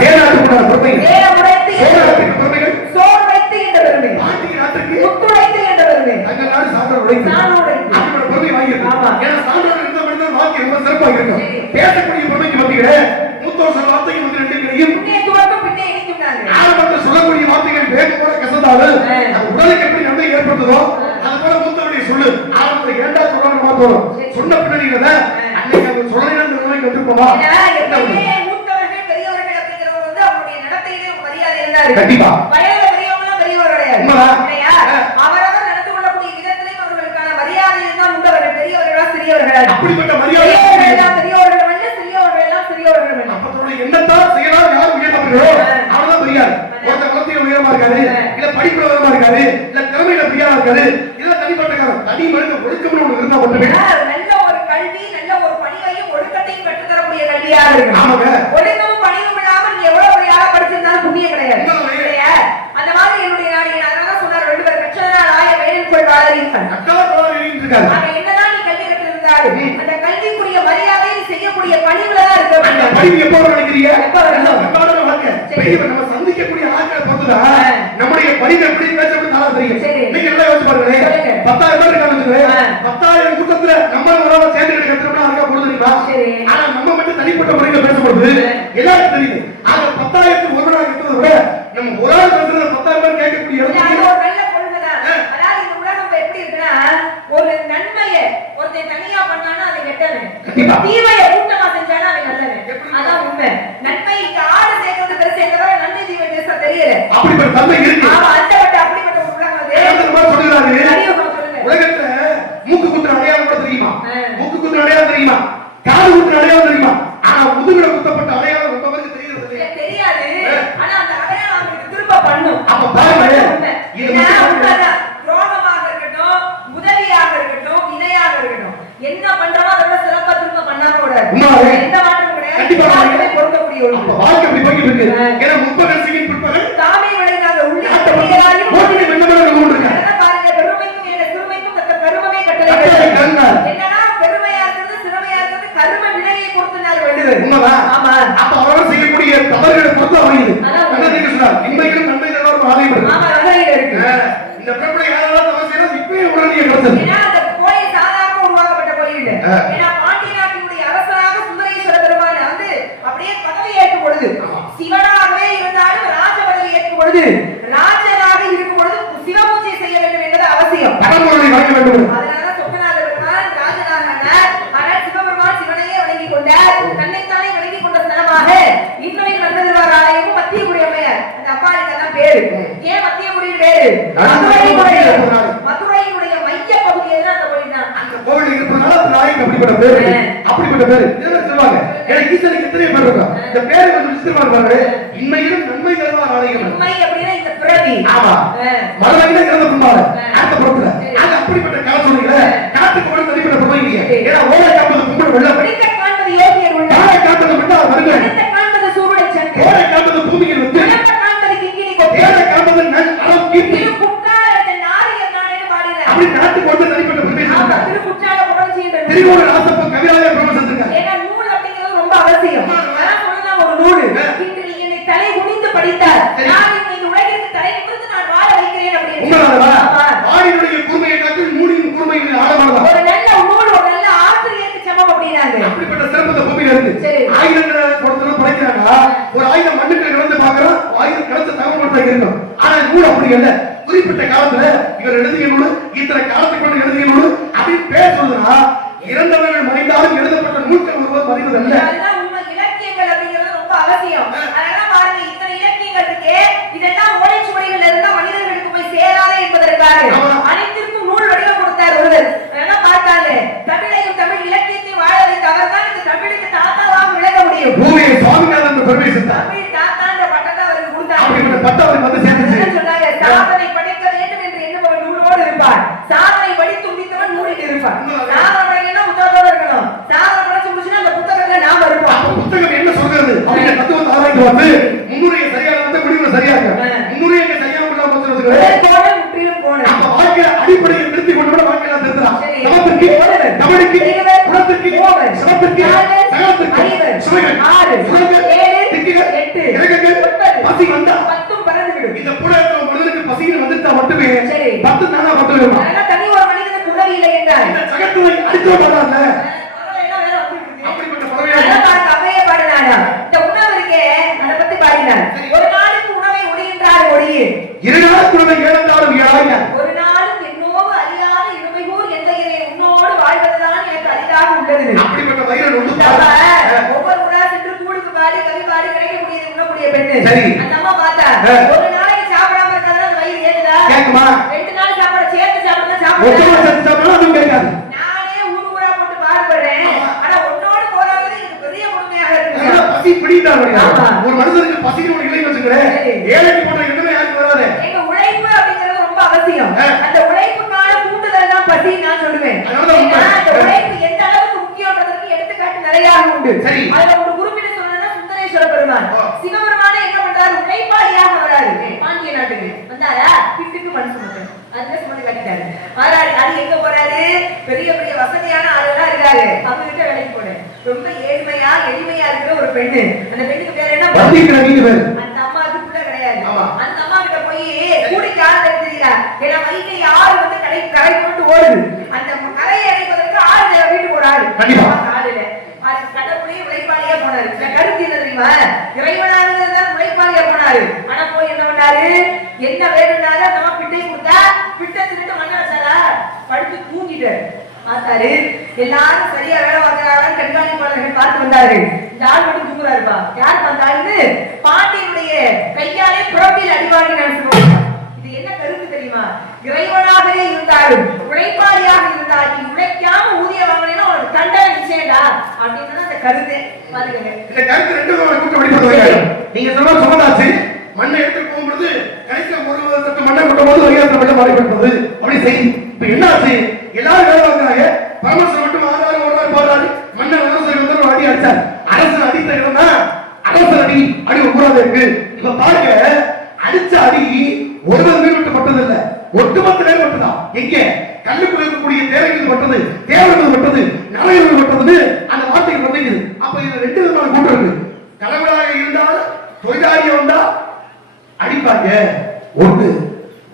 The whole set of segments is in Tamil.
சேனாத்துக்குள்ளார் பொறுமை. சேனாத்துக்கு பொறுமைகள். சோர் வைத்து என்றவர்களே பாட்டி நாட்டுக்கு முத்து வைத்து என்றவர்களே தங்கள் நாடு சான்றோர் உழைத்து அவங்களோட பொறுமை வாங்கியிருக்கோம் ஏன்னா சான்றோர் இருந்த மட்டும் வாழ்க்கை ரொம்ப சிறப்பாக இருக்கும். பேசக்கூடிய சொல்ல வார்த்தைக்கு வந்து ரெண்டு கிடையும் ஆரம்பத்தில் சொல்லக்கூடிய எப்படி நன்மை ஏற்படுத்துதோ அது போல மூத்தவருடைய சொல்லு. ஆரம்பத்தில் இரண்டாவது சொல்லணும் போதும் சொன்ன பின்னாடி அன்னைக்கு அது சொல்லலாம் நிலைமைக்கு கிடையாது கண்டிப்பா வயதுல பெரியவர் கிடையாது. அவரவர் நடந்து கொள்ளக்கூடிய விதத்திலையும் அவர்களுக்கான மரியாதையும் தான் உண்டு அவர்கள் பெரியவர்களா சிறியவர்களா அப்படிப்பட்ட மரியாதை தான் பெரியவர்கள் வந்து சிறியவர்கள் எல்லாம் சிறியவர்கள் அப்ப தன்னுடைய எண்ணத்தால் செயலால் யார் உயர்த்தப்படுகிறோ அவர்தான் பெரியார். ஒருத்த குலத்தில உயரமா இருக்காரு இல்ல படிப்புல உயரமா இருக்காரு இல்ல திறமையில பெரியாரா இருக்காரு இல்ல தனிப்பட்டக்காரன் தனி மனித ஒழுக்கம்னு ஒண்ணு இருந்தா மட்டுமே. நல்ல ஒரு கல்வி நல்ல ஒரு பணிவையும் ஒழுக்கத்தையும் பெற்றுத்தரக்கூடிய கல்வியாக இருக்கு ஆமாங்க. தீமையை கூட்டமா செஞ்சாலும் அவன் நல்லவன் அதான் உண்மை. நன்மை காடு சேர்க்கிறது பெருசு நன்மை தீமை பெருசா தெரியல. அப்படி ஒரு தன்மை ಮಾಡುವುದಲ್ಲ நாளா பத்து வருமா அதெல்லாம் தனி ஒரு மனிதனுக்கு உதவி இல்லை என்றார் இந்த ஜகத்துல அடிக்க மாட்டான்ல பறவையெல்லாம் வேற வந்துட்டு இருக்கு. அப்படிப்பட்ட பறவையா அதெல்லாம் பாருங்க, அவையே பாடினாரா? இந்த உணவு இருக்கே, அதை பத்தி பாடினார். ஒரு நாளுக்கு உணவை ஒழிகின்றார் ஒழிய. இரு நாள் குழந்தை ஏழந்தாலும் ஏழாங்க ஒரு நாளும் என்னோடு அழியாத இனிமைகூர் எந்த இறை உன்னோடு வாழ்வதுதான் எனக்கு அரிதாக உள்ளது. அப்படிப்பட்ட வயிறு ஒன்று அப்ப ஒவ்வொரு உணவா சென்று கூழுக்கு பாடி, கவி பாடி கிடைக்கக்கூடியது உண்ணக்கூடிய பெண்ணு. சரி. அந்த அம்மா பார்த்தா, ஆ. ஒரு நாளைக்கு சாப்பிடாம இருந்தாதான் அந்த வயிறு ஏறுதா? கேக்குமா ரெண்டு நாள் சாப்பாடு சேர்த்து சாப்பிட்டா ஒத்தமா சாப்பிடுதா? செத்து சாப்பிட்டாலும் அதுவும் கேட்காது நானே ஊர் ஊரா போட்டு பாடுபடுறேன். ஆனா உன்னோடு போராடுறது எனக்கு பெரிய கொடுமையாக இருக்குங்க. அதனால பசி பிடித்தான் ஆமா. ஒரு மனுஷனுக்கு பசிக்கு ஒரு இல்லைன்னு வச்சுக்கிறேன் சரி. ஏழைக்கு போட்ட எண்ணமே யாருக்கு வராது எங்க உழைப்பு அப்படிங்கிறது ரொம்ப அவசியம் ஆ. அந்த உழைப்புக்கான தூண்டுதல் தான் பசி நான் சொல்லுவேன் அதனால உண்மை. ஏன்னா, அந்த ஆ. உழைப்பு எந்த அளவுக்கு முக்கியன்றதற்கு எடுத்துக்காட்டு நிறையாக உண்டு சரி. அதுல ஒரு குறிப்பிட்டு சொல்லணும்னா சுந்தரேஸ்வர பெருமான். சிவபெருமானே என்ன பண்றாரு? உழைப்பாளியாக வராரு. பாண்டிய நாட்டுக்கு. வந்தாரா? பிட்டுக்கு மனசு மட்டும் அதுல சுமந்து காட்டிட்டாரு. வராரு. அது எங்க போறாரு? பெரிய பெரிய வசதியான ஆளுகளா இருக்காரு. அவங்க கிட்ட வேலைக்கு போனேன் ரொம்ப ஏழ்மையா எளிமையா இருக்கிற ஒரு பெண்ணு. அந்த பெண்ணுக்கு பேர் என்ன வந்திக்கிற வீட்டு பேரு அந்த அம்மாவுக்கு புள்ள கிடையாது ஆமா. அந்த அம்மா கிட்ட போய் கூடிக்கு ஆள் தெரிஞ்சுக்கிறா ஏன்னா வயிற்று ஆறு வந்து கடை கரை கொண்டு ஓடுது அந்த கரையை அடைப்பதற்கு ஆறு தேவை வீட்டுக்கு ஒரு ஆள் கண்டிப்பா. அம்மாவுக்கு ஆள் இல்ல அது கடவுளே உழைப்பாளியா போனாரு இந்த கருத்து என்ன தெரியுமா இறைவனாக தான் உழைப்பாளியா போனாரு ஆனா போய் என்ன பண்ணாரு என்ன வேணும்னாரு அந்த அம்மா பிட்டை கொடுத்தா பிட்டை திருட்டு மண்ண வச்சாரா படுத்து தூங்கிட்டாரு பார்த்தாரு எல்லாரும் சரியா வேலை பார்க்கறாங்கன்னு கண்காணிப்பாளர்கள் பார்த்து வந்தாரு இந்த ஆள் மட்டும் தூங்குறாருப்பா? யார் வந்தாருன்னு பாண்டியனுடைய கையாலே புறம்பில் அடிவாங்கி நினைச்சு இது என்ன கருத்து தெரியுமா? இறைவனாகவே இருந்தாலும் உழைப்பாளியாக இருந்தால் நீ உழைக்காம ஊதிய வாங்கினா உனக்கு தண்டனை அப்படின்னு அந்த கருத்து பாருங்க இந்த கருத்து ரெண்டு கூட்டம் நீங்க சொன்ன சொன்னதாச்சு மண்ணை எடுத்து போகும்பொழுது கடைசியில் ஒரு மண்ணை கொட்டும் போது வைகாசம் மட்டும் அப்படி செய்தி இப்ப என்னாச்சு எல்லாரும் வேலை பார்க்கறாங்க. பரமேஸ்வரன் மட்டும் ஆறாறு ஒரு போடுறாரு. மன்னர் அரசர் வந்து அடி அடிச்சார். அரசர் அடித்த இடம்னா அரசர் அடி அடி கூடாது இருக்கு இப்ப பாருங்க அடிச்ச அடி ஒருவர் மேல் மட்டுப்பட்டது இல்ல ஒட்டுமொத்த மேல் மட்டும்தான். எங்க? கல்லுக்குள்ள இருக்கக்கூடிய தேவைகள் பட்டது தேவைகள் பட்டது நலைகள் பட்டதுன்னு அந்த வார்த்தைகள் வந்துக்குது அப்ப இது ரெண்டு விதமான கூட்டம் இருக்கு. கடவுளாக இருந்தால் தொழிலாளியா வந்தா அடிப்பாங்க ஒண்ணு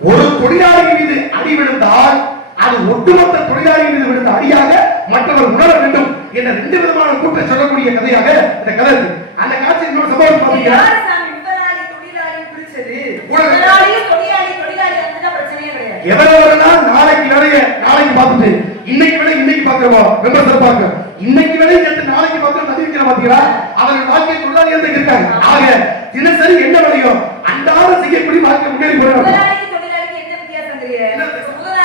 ஒரு தொழிலாளி மீது அடி விழுந்தால் அது ஒட்டுமொத்த தொழிலாளி மீது விழுந்த அடியாக மற்றவர் உணர வேண்டும். என்ற ரெண்டு விதமான கூட்டம் சொல்லக்கூடிய கதையாக இந்த கதை இருக்கு. அந்த காட்சி இன்னொரு சம்பவம் பாத்தீங்கன்னா தொழிலாளி தொழிலாளி தொழிலாளி எவரவரெல்லாம் நாளைக்கு வேலைய நாளைக்கு பார்த்துட்டு. இன்னைக்கு வேலை இன்னைக்கு பார்க்கிறோம் விமர்சனம் பார்க்கிறோம் இன்னைக்கு வேலை நேற்று நாளைக்கு பார்க்கிறோம் மதிவிக்கிற பாத்தீங்களா? அவர்கள் வாழ்க்கை தொழிலாளியாக இருக்காங்க. ஆக தினசரி என்ன வேலையோ அன்றாட செய்யக்கூடிய வாழ்க்கை முன்னேறி போறாங்க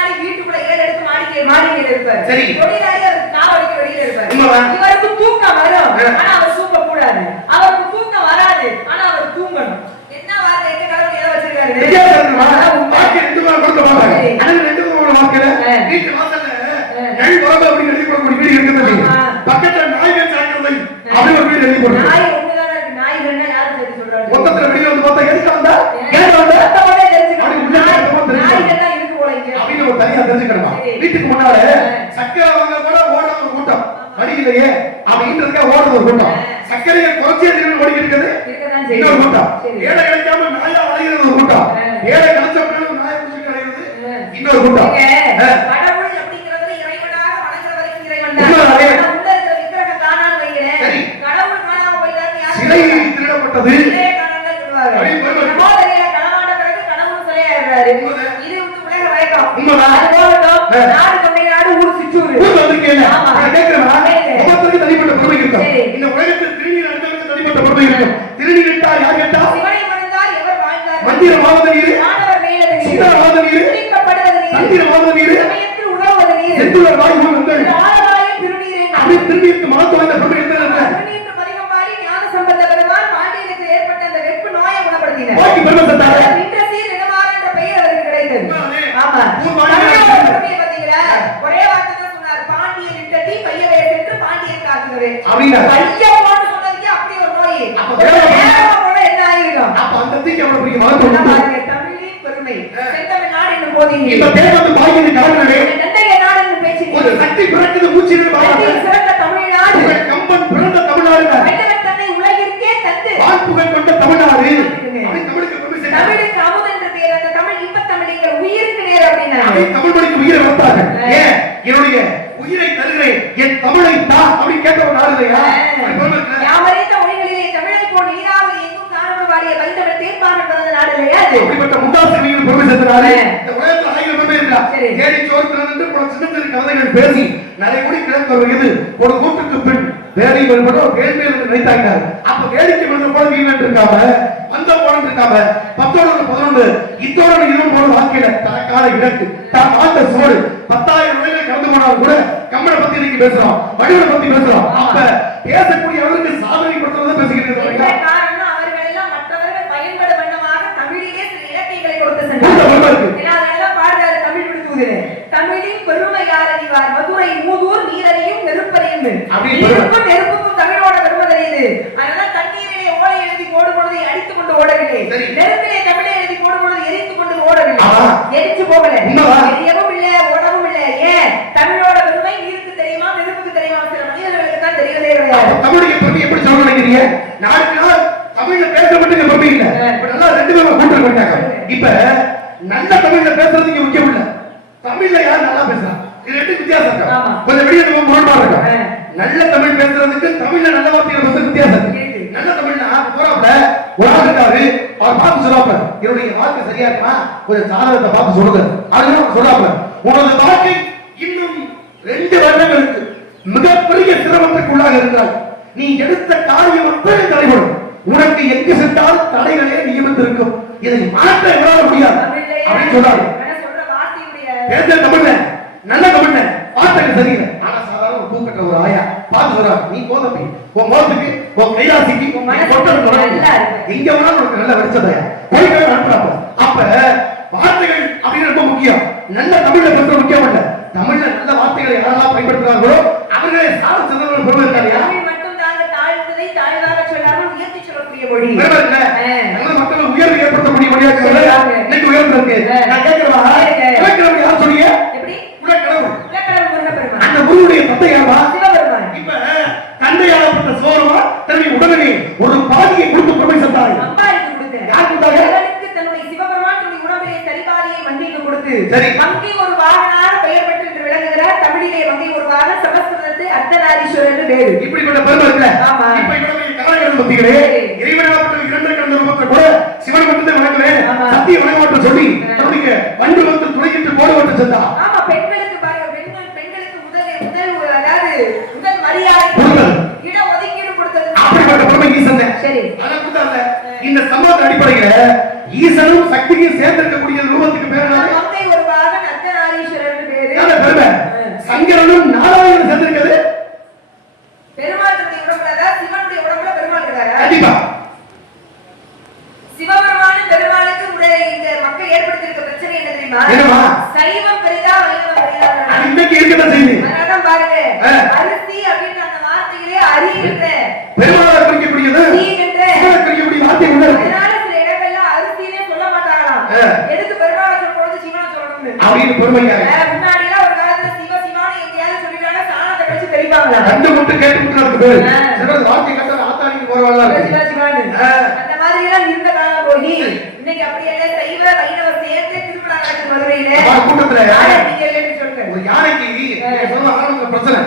முதலாளி வீட்டுக்குள்ள ஏழு எடுத்து மாடிக்கை மாடிக்கையில இருப்பார் சரி. தொழிலாளி அவருக்கு காவடிக்கு வெளியில இருப்பார். இவருக்கு தூக்கம் வரும். ஆனா அவர் தூங்க கூடாது அவருக்கு தூக்கம் வராது. ஆனா அவர் தூங்கணும். என்ன வார்த்தை எங்க கடவுள் எதை வச்சிருக்காரு? உண்மை. வாழ்க்கை ரெண்டு விதமா கொடுத்த பாருங்க. சரி. அது ரெண்டு விதமான வாழ்க்கையில ஆ. வீட்டு வாசல்ல ஆ. நெல் வரம்பு அப்படின்னு எழுதி போடக்கூடிய வீடு இருக்குது ஆமா. பக்கத்துல நாய்கள் சாக்கிறதை அப்படி ஒரு வீடு எழுதி போடுறது நாய் ஒண்ணுதானே இருக்கு நாய் ரெண்டா யாரு சேர்த்து சொல்றாரு மொத்தத்துல வெளியே வந்து பார்த்தா எதுக்கு வந்தா ஏன் வந்த சத்தமாவே தெரிஞ்சுக்கணும். அப்படி உள்ள நாய் சத்தமா தெரிஞ்சுக்கணும். நாய்கள்லாம் இருக்கு போல இங்க. அப்படின்னு சரி. வீட்டுக்கு முன்னால சக்கரை வாங்க கூட ஓடாத ஒரு கூட்டம். வடிக்கலையே அப்படின்றதுக்காக ஓடுற ஒரு கூட்டம். சர்க்கரையை குறைச்சே திரும்பி ஓடிக்கிட்டு இருக்குது. இன்னொரு. கூட்டம். ஏழை கிடைக்காம நாயா அலைகிறது ஒரு கூட்டம். ஏழை கிடைச்ச நாயை ஆ. இன்னொரு கூட்டம். இங்க ஆ. ভাই அவன் தமிழ் மொழிக்கு உயிரை வளர்த்தார்கள் ஏன்? என்னுடைய உயிரை தருகிறேன். என் தமிழை தா அப்படின்னு கேட்டவன் நாடு இல்லையா அப்படிப்பட்ட முண்டாசிரியர்கள் பெருமை சேர்த்தாரு இந்த உலகத்துல ஆயிரம் பெருமை இருக்கா. தேடி சோர்த்திலிருந்து பல சின்ன சின்ன கதைகள் பேசி நடைமுறை கிளம்ப வருகிறது ஒரு கூட்டுக்கு பின் வேலை வருவதோ வேள்வி என்று நினைத்தாங்க அப்ப வேலைக்கு வந்த போல வீண் இருக்காம வந்த போல இருக்காம பத்தோட பதினொன்று. இத்தோட இருபது போல வாழ்க்கையில தனக்கான இலக்கு தான் வாழ்ந்த சோறு பத்தாயிரம் நுழைகளை கலந்து போனாலும் கூட கம்மனை பத்தி இன்னைக்கு பேசுறோம். வடிவனை பத்தி பேசுறோம். அப்ப பேசக்கூடிய அளவுக்கு சாதனை படுத்துறத விடுதூது தமிழின் பெருமை யார் அறிவார் மதுரை மூதூர் நீருக்கும் நெருப்புக்கும் தமிழோட பெருமை தெரியுது. அதனால தண்ணீரிலே ஓலை எழுதி போடும் பொழுது அடித்துக் கொண்டு ஓடவில்லை. நெருப்பிலே தமிழை எழுதி போடும் பொழுது எரித்துக் கொண்டு ஓடவில்லை. எரிச்சு போகல. எரியவும் இல்ல ஓடவும் இல்ல. ஏன்? தமிழோட பெருமை நீருக்கு தெரியுமா நெருப்புக்கு தெரியுமா? சில மனிதர்களுக்கு தான் தெரியவே கிடையாது. பெருமை எப்படி சொல்ல நினைக்கிறீங்க? நாளுக்கு நாள் தமிழ்ல பேச மட்டும் பெருமை இல்ல. இப்ப நல்லா ரெண்டு பேரும் கூட்டு போயிட்டாங்க இப்ப நல்ல தமிழ்ல பேசுறதுக்கு முக்கியம் இல்ல. தமிழ்ல யார் நல்லா பேசுறா? இது ரெண்டு வித்தியாசம். கொஞ்சம் வெளியே முரண்பாடு இருக்கா? ஆ. நல்ல தமிழ் பேசுறதுக்கு தமிழ்ல நல்ல வார்த்தைகள் பேசுறது வித்தியாசம். நல்ல தமிழ்னா போறாப்ல ஒரு ஆள் இருக்காரு அவர் பார்த்து சொல்றாப்ல என்னுடைய வாக்கு சரியா இருக்கா கொஞ்சம் சாதகத்தை பார்த்து சொல்லுங்க. அதுதான் சொல்றாப்ல உனது வாழ்க்கை இன்னும் ரெண்டு வருடங்களுக்கு மிகப்பெரிய சிரமத்திற்குள்ளாக இருக்கிறாய். நீ எடுத்த காரியம் அப்பவே தடைபடும். உனக்கு எங்கு சென்றாலும் தடைகளே நியமித்திருக்கும். இதை மாற்ற எங்களால முடியாது. அப்படின்னு சொல்றாரு பேசுற தமிழ்ல நல்ல தமிழ்ல. வார்த்தைக்கு சரியில்லை. ஆனா சாதாரண ஒரு பூக்கட்ட ஒரு ஆயா. பார்த்து சொல்றாங்க நீ கோதம்பி உன் முகத்துக்கு உன் கைலாசிக்கு உன் மனசுக்கு கொட்டது இருக்கு. எங்க வேணாலும் உனக்கு நல்ல வெளிச்சதையா போய்க்கவே அனுப்புறாப்ப அப்ப வார்த்தைகள் அப்படின்னு ரொம்ப முக்கியம். நல்ல தமிழ்ல பேசுறது முக்கியம் இல்ல. தமிழ்ல நல்ல வார்த்தைகளை யாரெல்லாம் பயன்படுத்துறாங்களோ அவர்களே சால சிறந்தவர்கள் பெருமை இருக்காங்க மக்கள் உயர்வு ஏற்படுத்தக்கூடிய வாங்க. இன்னைக்கு ஆ. நான் கேட்கிறவா? கேளுங்க. கேட்கிறவங்க யார் உலகடவுள் இலக்கணம் முருகப்பெருமான் அந்த குருவுடைய தந்தை யாரா சிவபெருமான் இப்ப தந்தையாளப்பட்ட சோழமா தன்னுடைய உடனே ஒரு பாதியை கொடுத்து பெருமை கொடுத்தேன் யார் கொடுத்தாங்க? தன்னுடைய சிவபெருமான் உடம்பிலே சரிபாதியை மண்டிக்கு கொடுத்து சரி. மங்கை ஒரு வாகனாக பெயர் பெற்று விளங்குகிறார் தமிழிலே மங்கை ஒரு வாகன சமஸ்கிருதத்து அர்த்தநாரீஸ்வரர் என்று பேரு இப்படிப்பட்ட பெருமை இருக்குல்ல. இப்ப இவ்வளவு காலங்கள் பத்திகளே சரி. இறைவனாப்பட்ட இரண்டு கண்ட ரூபத்தை கூட சிவன் மட்டும் வணங்குவேன் ஆமா. சத்திய வணங்கமாட்ட சொல்லி. தன்னுடைய வண்டு வந்து துணைக்கிட்டு போடுவட்டு சென்றா ஈசனும் சேர்ந்திருக்கக்கூடிய ரூபத்துக்கு பேர் என்ன? மங்கை ஒரு பாகன் அர்த்தநாரீஸ்வரர் என்று பேரு யார பெருமை சங்கரனும் நாராயணனும் சேர்ந்திருக்கிறது பெருமாள் தன்னுடைய உடம்புல அதாவது சிவனுடைய உடம்புல பெருமாள் இருக்காரு கண்டிப்பா சிவபெருமானும் பெருமாளுக்கு உடைய இந்த மக்கள் ஏற்படுத்தியிருக்க பிரச்சனை என்ன தெரியுமா என்னம்மா? சைவம் பெரிதா வைணவம் பெரிதா அது இன்னைக்கு இருக்கதான் செய்யுது அதனாலதான் பாருங்க ஆ. அரிசி அப்படின்ற அந்த வார்த்தையிலே அறிகின்ற பெருமாளை குறிக்கக்கூடியது நீகின்ற சிவனை குறிக்கக்கூடிய வார்த்தை உள்ள இருக்கு அதனால சில இடங்கள்ல அரிசினே சொல்ல மாட்டாங்களாம் ஆ. எதுக்கு பெருமாளை சொல்லும்போது சிவனை சொல்லணும்னு அப்படின்னு பெருமைக்காக ஆ, முன்னாடிலாம் ஒரு காலத்துல சிவ சிவான்னு எங்கேயாவது சொல்லிட்டாங்க சாணத்தை கழிச்சு தெளிப்பாங்களா கண்டு மட்டும் கேட்டு விட்டுறதுக்கு பேரு. ஆ. சிலர் வார்த்தை கட்ட ஆத்தாடிக்கு போறவாள் சிவ இருக்கு. அந்த மாதிரி எல்லாம் இருந்த காலம் போய் இன்னைக்கு அப்படி இல்ல. சைவ வைணவ சேர்த்து திருமணம் நடக்குது மதுரையில. கூட்டத்துல ஒரு யானைக்கு? ஆரம்பத்துல பிரச்சனை.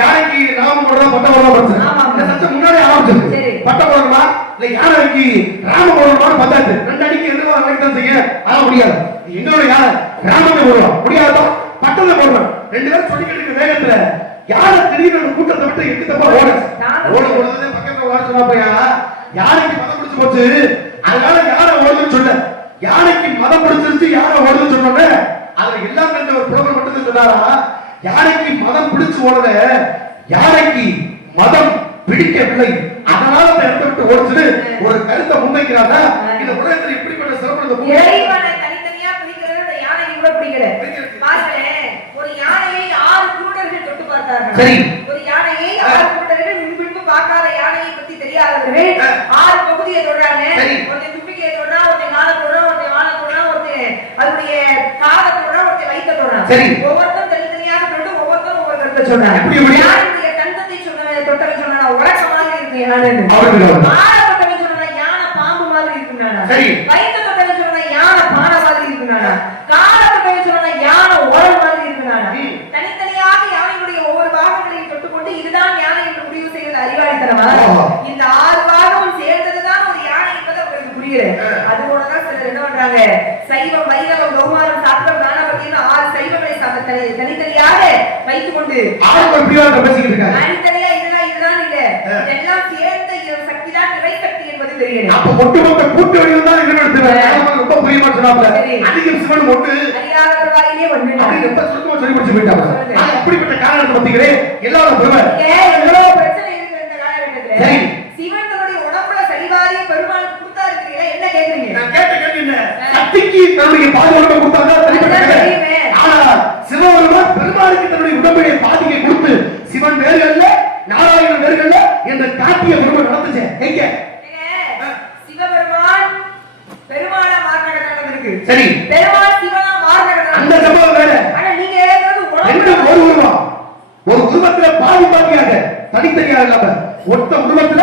யானைக்கு நாம போடுறதா பட்டம் போடுறதா பிரச்சனை. இந்த சட்டம் முன்னாடி ஆரம்பிச்சிருக்கு சரி. பட்டம் போடணுமா இல்ல யானைக்கு ராம போடணுமா பத்தாது ரெண்டு அடிக்கு எதுவா தான் செய்ய ஆனா முடியாது இது எங்களோட யானை ராமமே போடுவோம் முடியாதா பட்டத்தை போடுறோம் ரெண்டு பேரும் சொல்லிக்கிட்டு இருக்க வேகத்துல யாரை திடீர்னு ஒரு கூட்டத்தை விட்டு எட்டு தப்பா ஓட ஓட ஓடுறது பக்கத்துல ஓட சொன்னாப்பையா யானைக்கு மதம் பிடிச்சு போச்சு அதனால யாரை ஓடுதுன்னு சொல்ல. யானைக்கு மதம் பிடிச்சிருச்சு யாரை ஓடுதுன்னு சொன்னோன்னே அதுல எல்லாம் கண்ட ஒரு புலவர் மட்டும் சொன்னாரா? யானைக்கு மதம் பிடிச்சு ஓடுற யானைக்கு மதம் பிடிக்கவில்லை. அதனால அந்த இடத்தை விட்டு ஓடிச்சுன்னு ஒரு கருத்தை முன்வைக்கிறாங்க இந்த உலகத்துல இப்படிப்பட்ட சிறப்பு இந்த பூமி- தனித்தனியா பிடிக்கிறது யானைக்கு கூட பிடிக்கல. பாருங்களேன் ஒரு யானையை ஆறு குருடர்கள் தொட்டு பார்த்தார்கள். சரி. ஒரு யானையை ஆறு முன்பின்பு பார்க்காத யானையை பத்தி தெரியாதவர்கள் ஆறு பகுதியை சொல்றாங்க ஒருத்தன் துப்பிக்கையை சொல்றா ஒருத்தன் காலை சொல்றா ஒருத்தன் வாழை சொல்றா ஒருத்தன் அதனுடைய காலை சொல்றா ஒருத்தன் வைத்த சொல்றான் சரி. ஒவ்வொருத்தரும் தனித்தனியாக சொல்லிட்டு ஒவ்வொருத்தரும் ஒவ்வொரு கருத்தை சொல்றாங்க. யாருடைய தந்தத்தை சொன்ன தொட்டவை சொன்னா உலக மாதிரி இருக்கு யானைன்னு ஆழப்பட்டவை சொன்னா யானை பாம்பு மாதிரி இருக்குன்னா வைத்த தொட்டவை சொன்னா யானை பானை மாதிரி இருக்குன்னா காலப்பட்டவை அறிவாளர் பேசிக்கிட்டு அப்ப ஒட்டுமொத்த கூட்டு வடிவம் தான் என்ன நடத்துவாங்க ரொம்ப புரியமா சொன்னாப்ல அதிகம் சிவன் ஒன்று சொல்லி முடிச்சு போயிட்டாங்க? அப்படிப்பட்ட காரணத்தை பத்திக்கிறேன் எல்லாரும் பெருவர் எவ்வளவு பிரச்சனை தன்னுடைய உடம்புல கொடுத்தா இருக்கிறீங்களா என்ன கேக்குறீங்க? நான் கேட்ட பாதுகாப்பு எங்க? சரி. அந்த சம்பவம் வேற. ஒரு உருவம். ஒரு உருவத்துல பாதி பாதியாக தனித்தனியாக இல்லாம ஒத்த உருவத்துல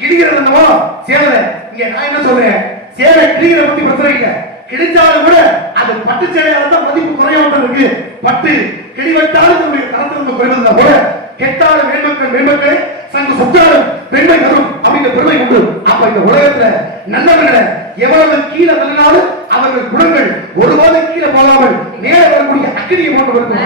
கிழிகிறது என்னவோ சேலை இங்க நான் என்ன சொல்றேன்? சேலை கிழிகிற பத்தி பிரச்சனை இல்லை. கிழிச்சாலும் கூட அது பட்டு சேலையால தான் மதிப்பு குறையாம இருக்கு. பட்டு கிழிவட்டாலும் நம்முடைய தரத்தில் நம்ம குறைவதா கூட கெட்டாலும் மேன்மக்கள் மேன்மக்கள் சங்க சொத்தாலும் பெண்மை வரும் அப்படிங்கிற பெருமை உண்டு. அப்ப இந்த உலகத்துல நல்லவர்களை எவ்வளவு கீழே தள்ளினாலும் அவர்கள் குணங்கள் ஒருபோதும் கீழே போகாமல் நேர வரக்கூடிய அக்கினியை போட்டு வருகிறது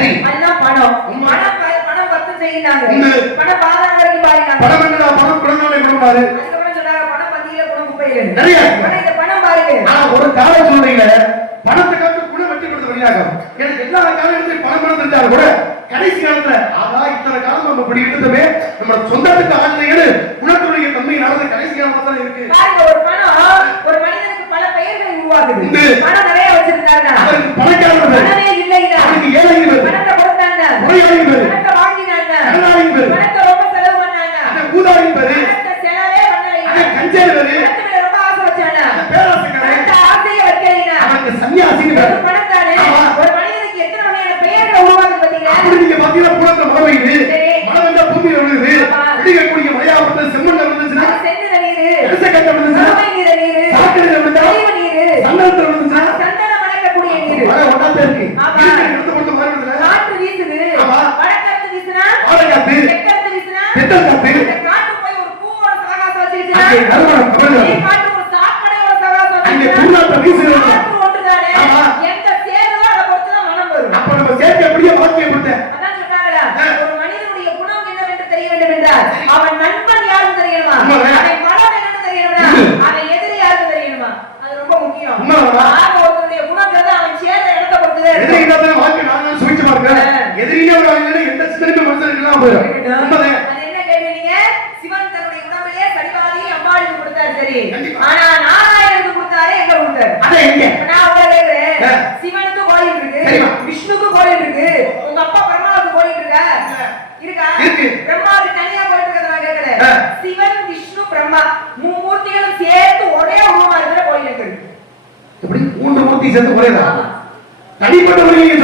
சரி. அதுதான் பணம். பாருங்க குழந்தை கொடுப்பாரு அதுக்கப்புறம் சொல்றாங்க பணம் பாருங்க. ஆனா ஒரு கால சூழ்நிலையில பணத்தை காட்டு குழு வெட்டி கொடுத்து வழியாக எனக்கு எல்லா காலம் எடுத்து பணம் பணம் கூட கடைசி ஆனா இத்தனை காலம் நம்ம இப்படி இருந்ததுமே நம்ம சொந்தத்துக்கு ஆசிரியர்கள் குணத்துடைய தன்மை கடைசி காலமா தான் இருக்கு. ஒரு பணம் ஒரு பல பெயர்களை உருவாக்குது. கோயில் உங்க அப்பா பிரம்மாவுக்கு கோயில் இருக்கா? இருக்கா? இருக்கு. பிரம்மாவுக்கு தனியா கோயில் சிவன் விஷ்ணு பிரம்மா மூர்த்திகளும் சேர்த்து ஒரே உருவமா இருக்கிற கோயில் இருக்கு. எப்படி? மூன்று தனிப்பட்ட முறையில்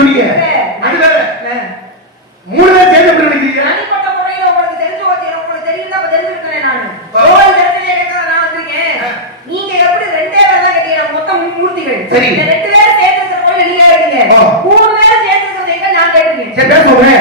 சரி ரெண்டு பேரும் சேர்த்து போய் நீங்க இருக்கீங்க மூணு பேரும் சேர்த்து சொன்னீங்க நான் கேட்டிருக்கேன் சரி பேசுவோமே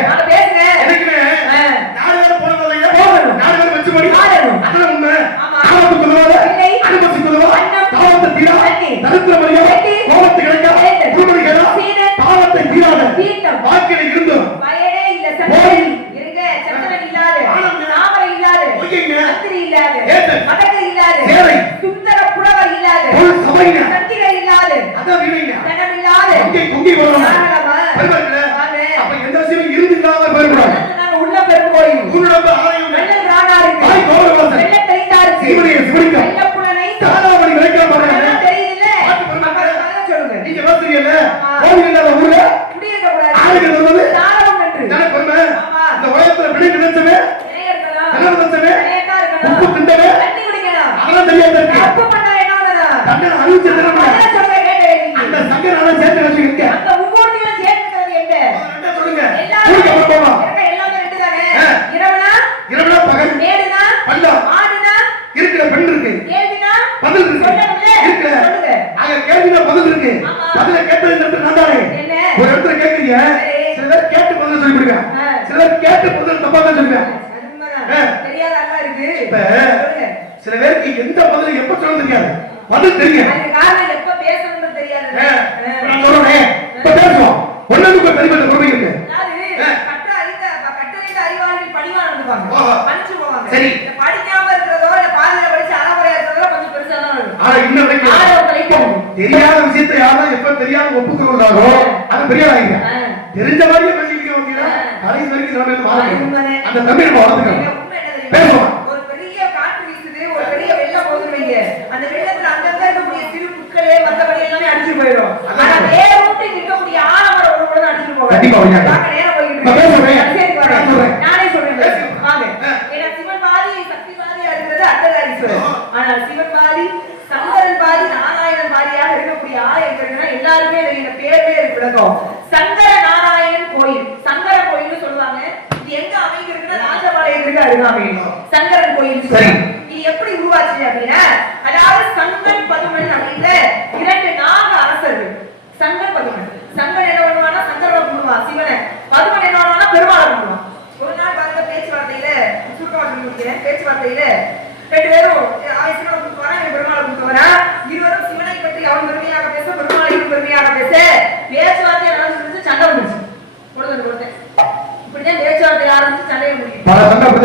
看一下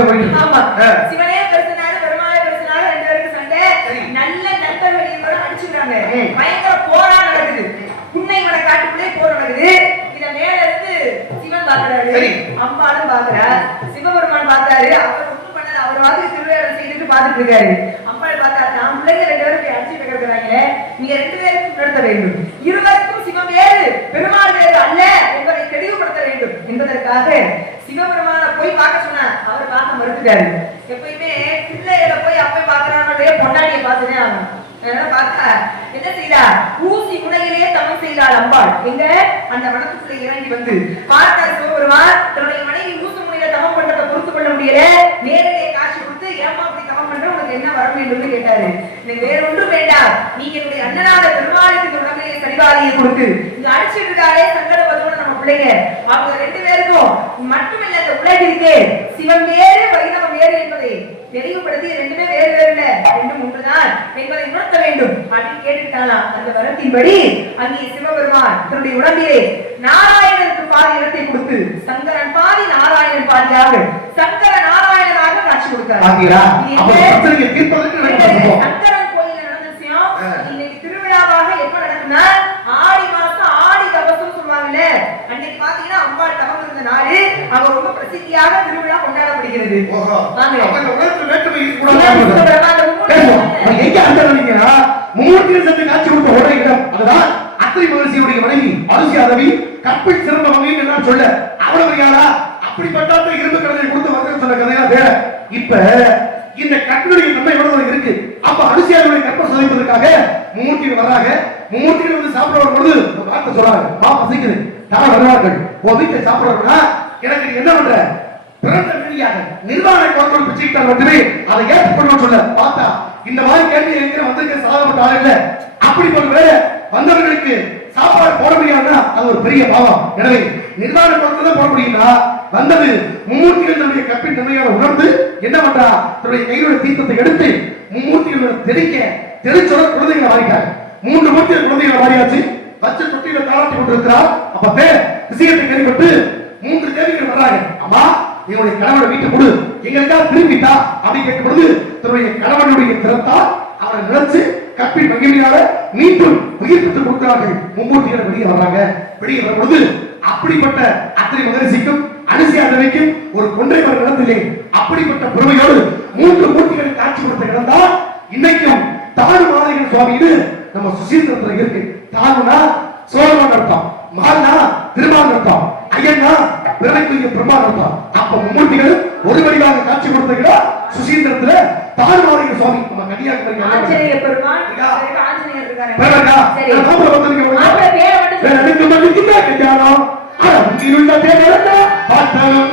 சண்டை பண்ணிட்டு ஆமா. சிவனே ரெண்டு பேருக்கு சண்டை. நல்ல நண்பர் வெளியோட பயங்கர போரா நடக்குது. காட்டுக்குள்ளே போர் இத மேல இருந்து சிவன் பாக்குறாரு அம்பாலும் பாக்குறா சிவபெருமான் பார்த்தாரு அவர் ஒன்றும் பண்ணல. அவர் வாக்கு திருவிழா செய்துட்டு பாத்துட்டு இருக்காரு. அம்பாள் பார்த்தா நான் பிள்ளைங்க ரெண்டு பேரும் போய் அடிச்சு வைக்கிறாங்க நீங்க ரெண்டு பேரும் நடத்த வேண்டும். என்று கேட்டாரு. எனக்கு வேற ஒன்றும் வேண்டாம். நீங்க என்னுடைய அண்ணனான பெருமாளுக்கு உடமையை சரிவாதியை கொடுத்து இங்க அடிச்சுட்டு இருக்காரே சங்கடபதோட நம்ம பிள்ளைங்க. அவங்க ரெண்டு பேருக்கும் மட்டுமில்ல இந்த உலகிற்கு சிவன் வேறு வைணவம் வேறு என்பதை தெளிவுபடுத்தி ரெண்டுமே வேறு வேறு இல்ல. ரெண்டு மூன்று தான் என்பதை உணர்த்த வேண்டும். அப்படின்னு கேட்டுக்கிட்டாலாம் அந்த வரத்தின்படி அங்கே சிவபெருமான் தன்னுடைய உடம்பிலே நாராயணனுக்கு பாதி இடத்தை கொடுத்து சங்கரன் பாதி நாராயணன் பாதியாக சங்கர நாராயணனாக காட்சி கொடுத்தார். சங்கரன் கோயில் நடந்த விஷயம் இன்னைக்கு திருவிழாவாக எப்ப நடக்குன்னா ஆடி திருவிழாவில் அன்னைக்கு பாத்தீங்கன்னா அம்மா தவம் இருந்த நாள் அவ ரொம்ப பிரசித்தியாக திருவிழா கொண்டாடப்படுகிறது. மூர்த்தி சத்து காட்சி கொடுத்த ஒரே இடம் அதுதான் அத்திரி மகர்ஷியுடைய மனைவி அரிசி அதவி கற்பில் சிறந்த வகையில் எல்லாம் சொல்ல அவ்வளவு யாரா அப்படிப்பட்ட இரும்பு கடலை கொடுத்து வந்து சொன்ன கதையா பேர இப்ப இந்த கட்டினுடைய நன்மை எவ்வளவு இருக்கு? அப்ப அரிசியாருடைய கற்ப சோதிப்பதற்காக மும்மூர்த்திகள் வர்றாங்க மும்மூர்த்திகள் வந்து சாப்பிட பொழுது ஒரு வார்த்தை சொல்றாங்க. மா பசிக்குது. யார் வருவார்கள். உன் வீட்டை சாப்பிடுறா எனக்கு என்ன பண்ற? பிறந்த வெளியாக நிர்வாக கோட்டம் பிச்சுக்கிட்டார் மட்டுமே அதை ஏற்றுக்கொள்ளணும் சொல்ல. பார்த்தா இந்த மாதிரி கேள்வி எங்க வந்திருக்க சாதப்பட்ட ஆள் அப்படி ஒரு வந்தவர்களுக்கு சாப்பாடு போட முடியாதுன்னா அது ஒரு பெரிய பாவம். எனவே நிர்வாக கோட்டம் தான் போட முடியும்னா வந்தது. மும்மூர்த்திகள் தன்னுடைய கற்பின் தன்மையான உணர்ந்து என்ன பண்றா தன்னுடைய கையோட தீர்த்தத்தை எடுத்து மும்மூர்த்திகள் தெளிக்க தெளிச்சோட குழந்தைகளை மாறிட்டாங்க மூன்று மூர்த்திகள் குழந்தைகளை மாறியாச்சு. வச்ச தொட்டியில தாளாட்டி கொண்டிருக்கிறார். அப்ப பேர் விஷயத்தை கேள்விப்பட்டு மூன்று கேள்விகள் வர்றாங்க. அம்மா என்னுடைய கணவனை வீட்டு கொடு. எங்களுக்காக திரும்பிட்டா? அப்படின்னு கேட்கும் பொழுது தன்னுடைய கணவனுடைய திறத்தா அவரை நினைச்சு கற்பின் மகிமையால மீண்டும் உயிர் கொடுக்கிறார்கள். மும்மூர்த்திகள் வெளியே வர்றாங்க. வெளியே வரும் பொழுது அப்படிப்பட்ட அத்தனை மகரிசிக்கும் அரிசி அதவைக்கும் ஒரு கொன்றை வர இடத்திலே அப்படிப்பட்ட பெருமையோடு மூன்று மூர்த்திகளை காட்சி கொடுத்த இடம்தான் இன்னைக்கும் தாழ் மாலைகள் சுவாமின்னு நம்ம சுசீந்திரத்துல இருக்கு. தாழ்வுனா சோழன் அர்த்தம் மகள்னா திருமால் அர்த்தம் ஐயன்னா பிறனைக்குரிய பிரம்மா அர்த்தம் அப்ப மும்மூர்த்திகள் ஒரு வடிவாக காட்சி கொடுத்த சுசீந்திரத்துல தாழ் மாலைகள் சுவாமி. நம்ம கன்னியாகுமரி ஆஞ்சநேய? பிறகு ஆஞ்சநேயர் இருக்காரு. பேரக்கா பேரை மட்டும் கல்யாணம்? ஆனா உள்ள தேவை பார்த்தாலும்